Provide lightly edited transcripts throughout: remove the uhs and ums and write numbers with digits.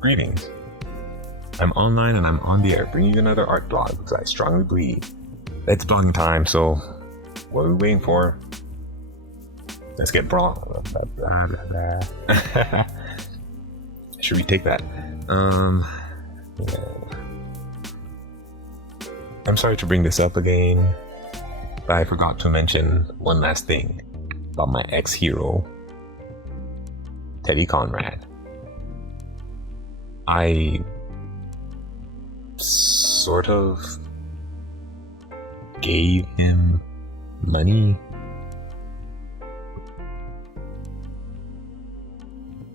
Greetings. I'm online and I'm on the air, bringing you another art blog because I strongly believe it's blogging time. So, what are we waiting for? Let's get blah blah blah blah. Should we take that? Yeah. I'm sorry to bring this up again, but I forgot to mention one last thing about my ex-hero, Teddy Conrad. I sort of gave him money.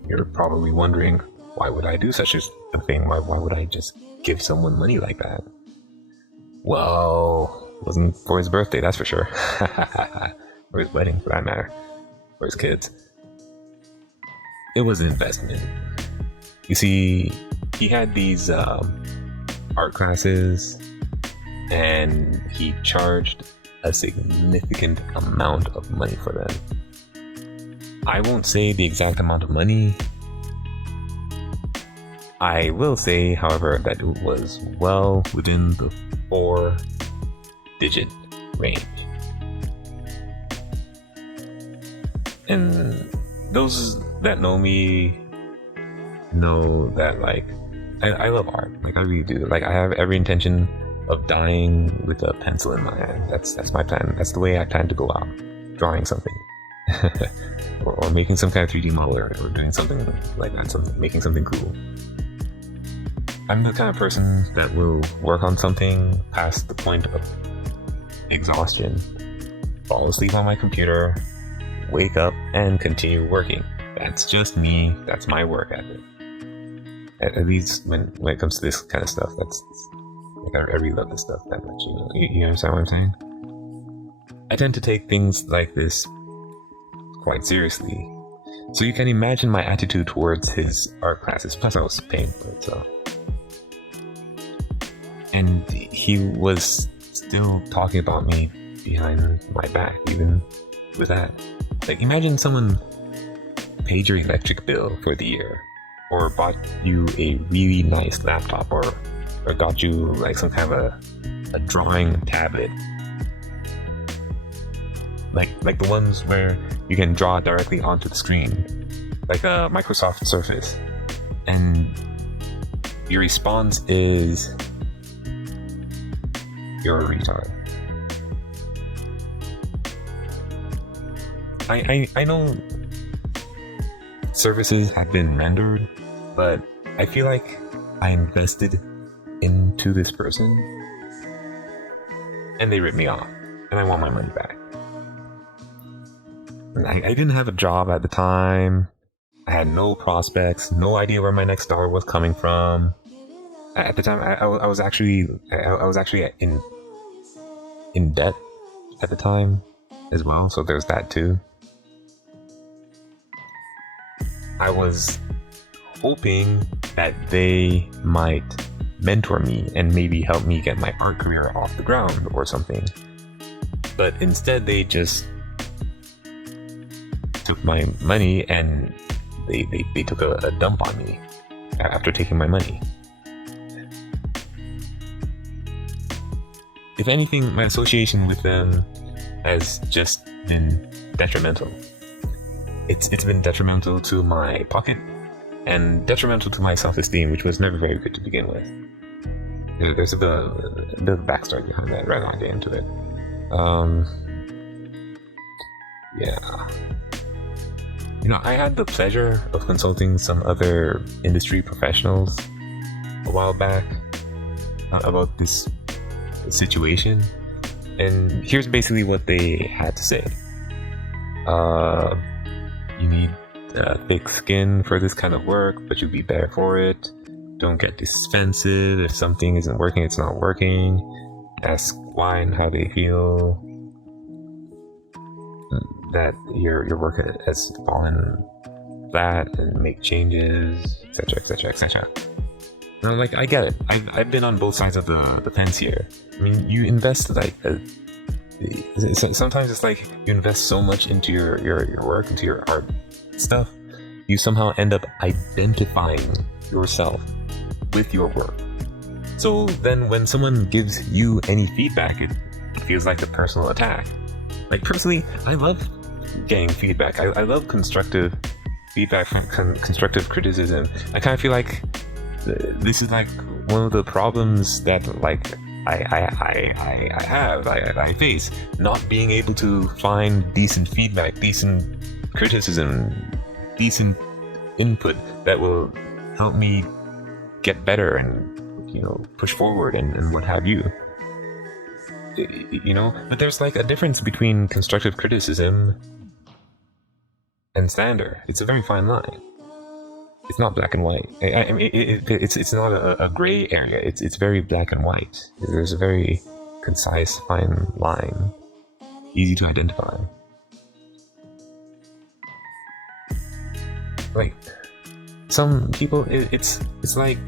You're probably wondering, why would I do such a thing? Why would I just give someone money like that? Well, it wasn't for his birthday, that's for sure. Or his wedding, for that matter. Or his kids. It was an investment. You see, he had these art classes, and he charged a significant amount of money for them. I won't say the exact amount of money. I will say, however, that it was well within the 4-digit range. And those that know me know that, like, I love art. Like, I really do. Like, I have every intention of dying with a pencil in my hand. That's my plan. That's the way I plan to go out. Drawing something. or making some kind of 3D model, or doing something like that. Making something cool. I'm the kind of person that will work on something past the point of exhaustion, fall asleep on my computer, wake up, and continue working. That's just me. That's my work ethic. At least when it comes to this kind of stuff, that's like, I really love this stuff that much. You understand what I'm saying? I tend to take things like this quite seriously, so you can imagine my attitude towards his art classes. Plus, I was paying for it, so. And he was still talking about me behind my back, even with that. Like, imagine someone paid your electric bill for the year, or bought you a really nice laptop, or got you like some kind of a drawing tablet, like the ones where you can draw directly onto the screen, like a Microsoft Surface, and your response is, "You're a retard." I know services have been rendered, but I feel like I invested into this person and they ripped me off, and I want my money back. I didn't have a job at the time. I had no prospects, no idea where my next dollar was coming from. At the time, I was actually in debt at the time as well, so there's that too. I was hoping that they might mentor me and maybe help me get my art career off the ground or something. But instead, they just took my money and they took a dump on me after taking my money. If anything, my association with them has just been detrimental. It's been detrimental to my pocket and detrimental to my self-esteem, which was never very good to begin with. There's a bit of backstory behind that. Rather not get into it. Yeah. I had the pleasure of consulting some other industry professionals a while back about this situation, and here's basically what they had to say. You need thick skin for this kind of work, but you'll be better for it. Don't get defensive. If something isn't working, it's not working. Ask why and how they feel. That your work has fallen flat, and make changes, etc., etc., etc. And I'm like, I get it. I've been on both sides of the fence here. I mean, you invest like sometimes it's like you invest so much into your work, into your art stuff, you somehow end up identifying yourself with your work. So then when someone gives you any feedback, it feels like a personal attack. Like, personally, I love getting feedback. I love constructive feedback, from constructive criticism. I kind of feel like this is like one of the problems that like I face, not being able to find decent feedback, decent criticism, decent input that will help me get better and, you know, push forward and what have you. You know, but there's like a difference between constructive criticism and slander. It's a very fine line. It's not black and white. I mean, it's not a gray area. It's very black and white. There's a very concise, fine line, easy to identify. Like, some people, it's like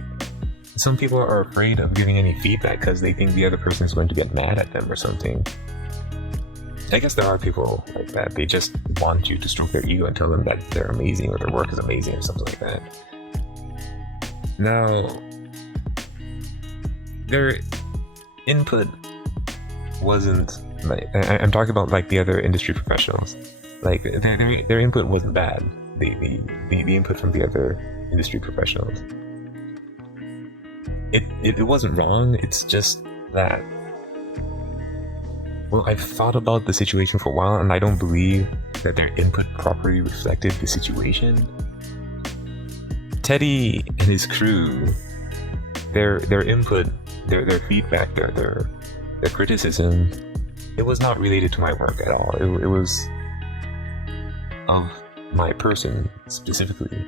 some people are afraid of giving any feedback because they think the other person is going to get mad at them or something. I guess there are people like that. They just want you to stroke their ego and tell them that they're amazing or their work is amazing or something like that. Now, their input wasn't like, I'm talking about like the other industry professionals. Like, their input wasn't bad. The input from the other industry professionals. It wasn't wrong. It's just that, well, I've thought about the situation for a while, and I don't believe that their input properly reflected the situation. Teddy and his crew, their input, their feedback, their criticism, it was not related to my work at all. It was of my person specifically.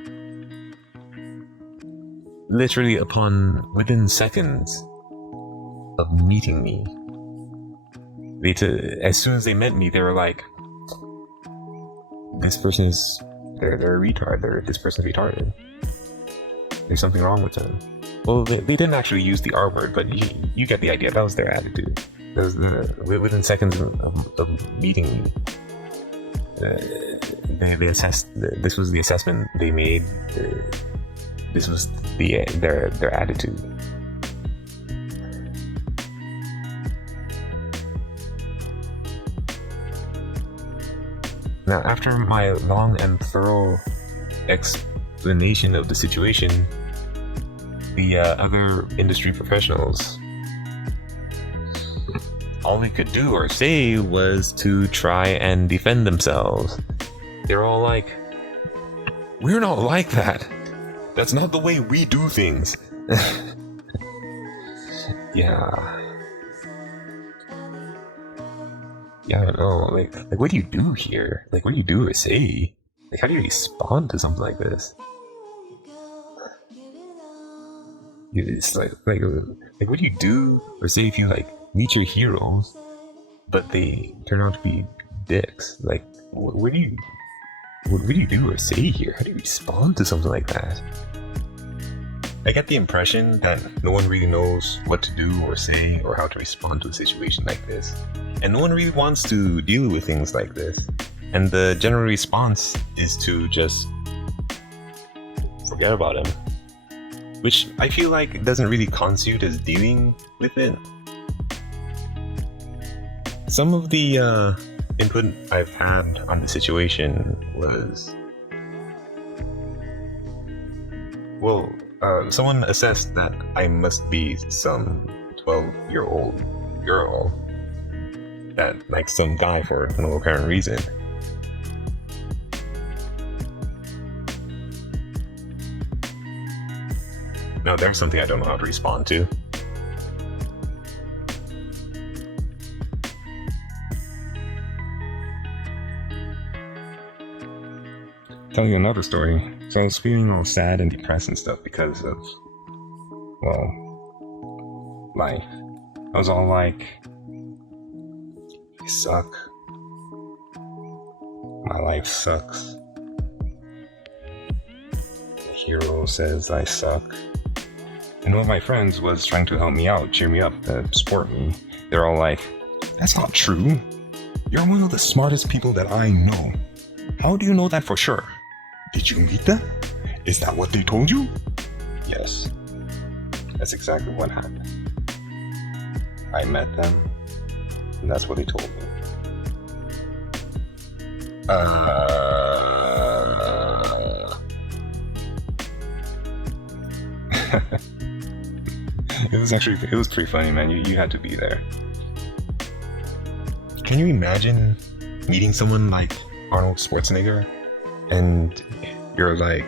Literally within seconds of meeting me, as soon as they met me, they were like, this person is, they're a retard, this person's retarded. There's something wrong with them. Well, they didn't actually use the R word, but you get the idea. That was their attitude. That was within seconds of meeting me. They assessed, this was the assessment they made, this was their attitude. Now, after my long and thorough explanation of the situation, the other industry professionals, all they could do or say was to try and defend themselves. They're all like, we're not like that. That's not the way we do things. Yeah, I don't know. Like, what do you do here? Like, what do you do or say? Like, how do you respond to something like this? It's like, what do you do or say if you like meet your heroes, but they turn out to be dicks? Like, what do you do or say here? How do you respond to something like that? I get the impression that no one really knows what to do or say or how to respond to a situation like this. And no one really wants to deal with things like this. And the general response is to just forget about him. Which I feel like doesn't really constitute as dealing with it. Some of the input I've had on the situation was, well, someone assessed that I must be some 12-year-old girl that likes some guy for no apparent reason. Now, there's something I don't know how to respond to. Tell you another story. So I was feeling all sad and depressed and stuff because of, well, life. I was all like, I suck. My life sucks. The hero says I suck. And one of my friends was trying to help me out, cheer me up, support me. They're all like, that's not true. You're one of the smartest people that I know. How do you know that for sure? Did you meet them? Is that what they told you? Yes, that's exactly what happened. I met them, and that's what they told me. It was pretty funny, man. You had to be there. Can you imagine meeting someone like Arnold Schwarzenegger and you're like,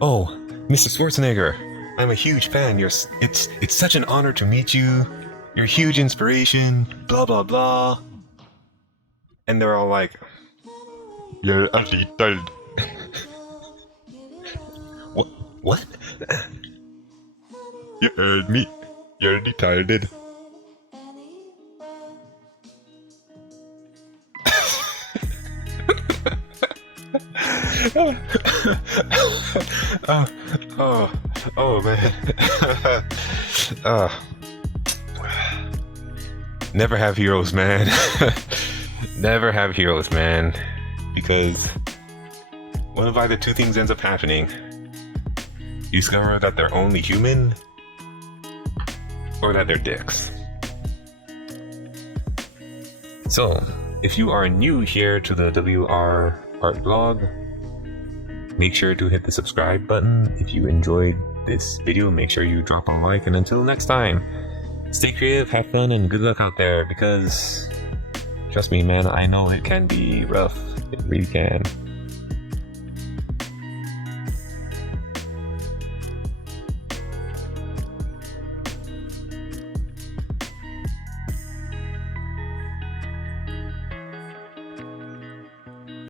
"Oh, Mr. Schwarzenegger, I'm a huge fan. It's such an honor to meet you. You're a huge inspiration, blah blah blah." And they're all like, "You're ugly, dude." What? You heard me. You're retarded. Oh man. Never have heroes, man. Never have heroes, man. Because one of either two things ends up happening. You discover that they're only human, or that they're dicks. So, if you are new here to the WR Art Blog, make sure to hit the subscribe button. If you enjoyed this video, make sure you drop a like, and until next time, stay creative, have fun, and good luck out there, because trust me, man, I know it can be rough. It really can.